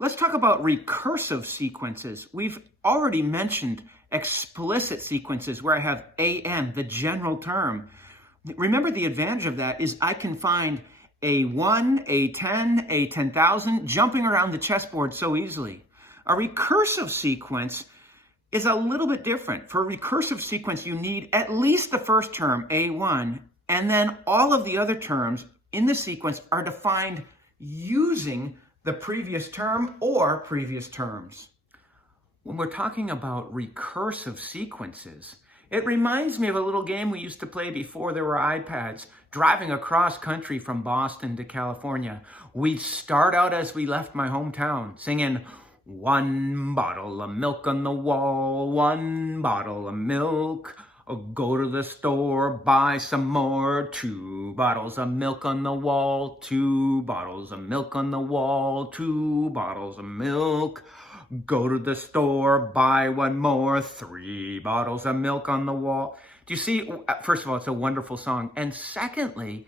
Let's talk about recursive sequences. We've already mentioned explicit sequences where I have AN, the general term. Remember, the advantage of that is I can find a 1, a 10, a 10,000 jumping around the chessboard so easily. A recursive sequence is a little bit different. For a recursive sequence, you need at least the first term, A1, and then all of the other terms in the sequence are defined using the previous term or previous terms. When we're talking about recursive sequences, it reminds me of a little game we used to play before there were iPads, driving across country from Boston to California. We'd start out as we left my hometown, singing, "One bottle of milk on the wall, one bottle of milk. Go to the store, buy some more. 2 bottles of milk on the wall, 2 bottles of milk on the wall, 2 bottles of milk. Go to the store, buy one more. 3 bottles of milk on the wall." Do you see? First of all, it's a wonderful song. And secondly,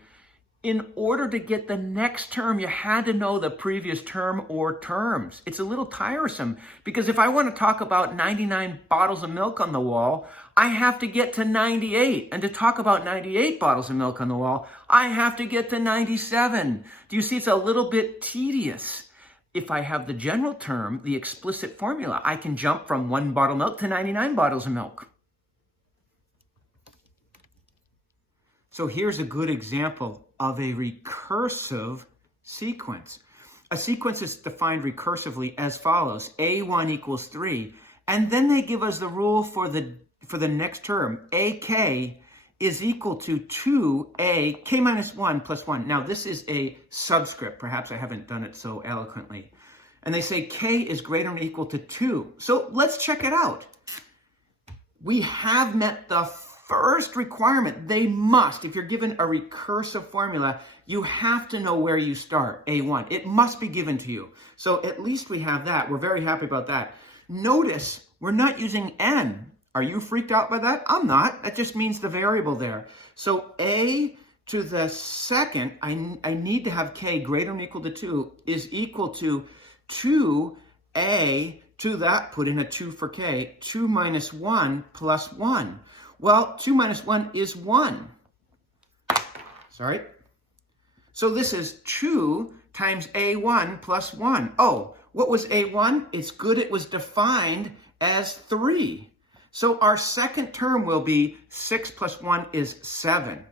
in order to get the next term, you had to know the previous term or terms. It's a little tiresome because if I want to talk about 99 bottles of milk on the wall, I have to get to 98. And to talk about 98 bottles of milk on the wall, I have to get to 97. Do you see? It's a little bit tedious. If I have the general term, the explicit formula, I can jump from 1 bottle of milk to 99 bottles of milk. So here's a good example of a recursive sequence. A sequence is defined recursively as follows: A1 equals 3, and then they give us the rule for the next term. AK is equal to 2A, K minus 1 plus 1. Now this is a subscript. Perhaps I haven't done it so eloquently. And they say K is greater than or equal to 2. So let's check it out. We have met the first requirement. They must, if you're given a recursive formula, you have to know where you start, A1. It must be given to you. So at least we have that. We're very happy about that. Notice we're not using N. Are you freaked out by that? I'm not. That just means the variable there. So A to the second, I need to have K greater than or equal to 2 is equal to 2A to that, put in a 2 for K, 2 minus 1 plus 1. Well, 2 minus 1 is 1. Sorry. So this is 2 times A1 plus 1. Oh, what was A1? It's good it was defined as 3. So our second term will be 6 plus 1 is 7.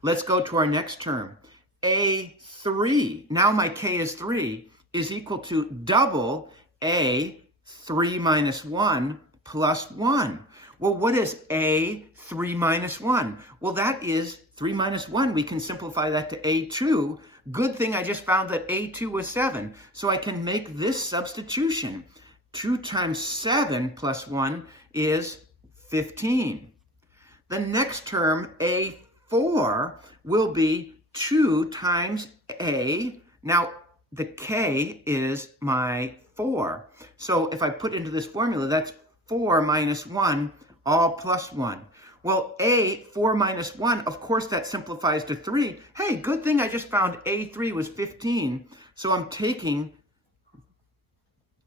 Let's go to our next term. A3, now my K is 3, is equal to double A 3 minus 1 plus 1. Well, what is A 3 minus 1? Well, that is 3 minus 1. We can simplify that to A2. Good thing I just found that A2 was 7. So I can make this substitution. 2 times 7 plus 1 is 15. The next term, A4, will be 2 times A. Now, the K is my 4. So if I put into this formula, that's 4 minus 1, all plus 1. Well, A, 4 minus 1, of course that simplifies to 3. Hey, good thing I just found A3 was 15. So I'm taking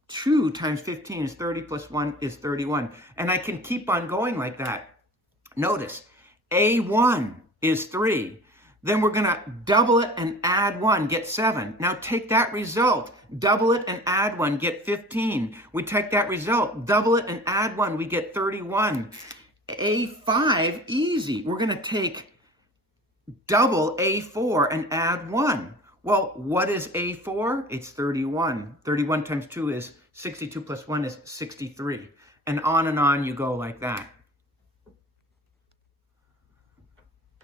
2 times 15 is 30 plus 1 is 31. And I can keep on going like that. Notice, A1 is 3. Then we're going to double it and add 1, get 7. Now take that result, double it and add 1, get 15. We take that result, double it and add 1, we get 31. A5, easy. We're going to take double A4 and add 1. Well, what is A4? It's 31. 31 times 2 is 62 plus 1 is 63. And on you go like that.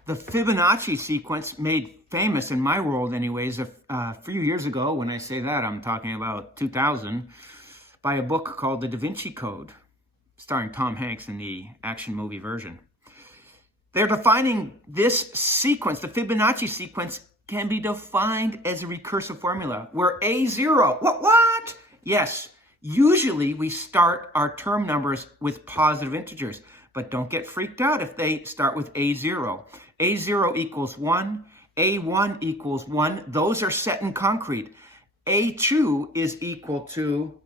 The Fibonacci sequence, made famous in my world anyways, a few years ago. When I say that, I'm talking about 2000, by a book called The Da Vinci Code, starring Tom Hanks in the action movie version. They're defining this sequence, the Fibonacci sequence, can be defined as a recursive formula where A0, what? Yes, usually we start our term numbers with positive integers, but don't get freaked out if they start with A0. A0 equals 1, A1 equals 1. Those are set in concrete. A2 is equal to,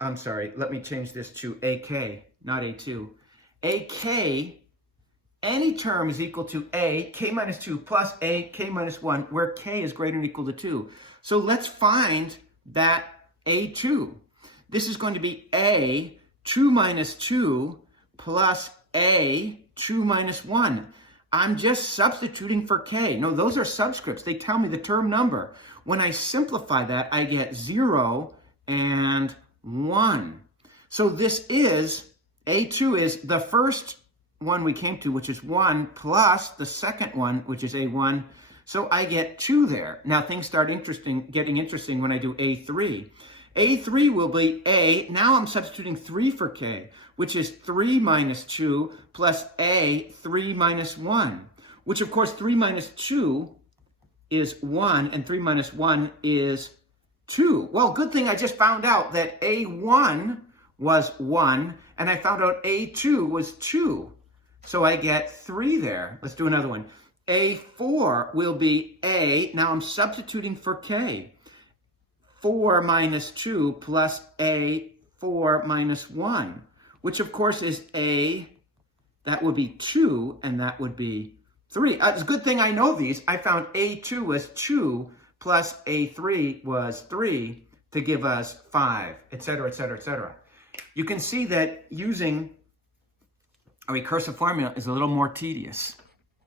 I'm sorry, let me change this to AK, not A2. AK, any term is equal to A, K minus 2 plus A, K minus 1, where K is greater than or equal to 2. So let's find that A2. This is going to be A, 2 minus 2 plus A, 2 minus 1. I'm just substituting for K. No, those are subscripts. They tell me the term number. When I simplify that, I get 0 and 1. So this is, A2 is the first one we came to, which is 1, plus the second one, which is A1. So I get 2 there. Now things start getting interesting when I do A3. A3 will be A, now I'm substituting 3 for K, which is 3 minus 2 plus A, 3 minus 1, which of course 3 minus 2 is 1, and 3 minus 1 is 2. Well, good thing I just found out that A1 was 1, and I found out A2 was 2. So I get 3 there. Let's do another one. A4 will be A, now I'm substituting for K. 4 minus 2 plus A, 4 minus 1, which of course is A, that would be 2, and that would be 3. It's a good thing I know these. I found A2 was 2 plus A3 was 3 to give us 5, etc., etc., etc. You can see that using a recursive formula is a little more tedious.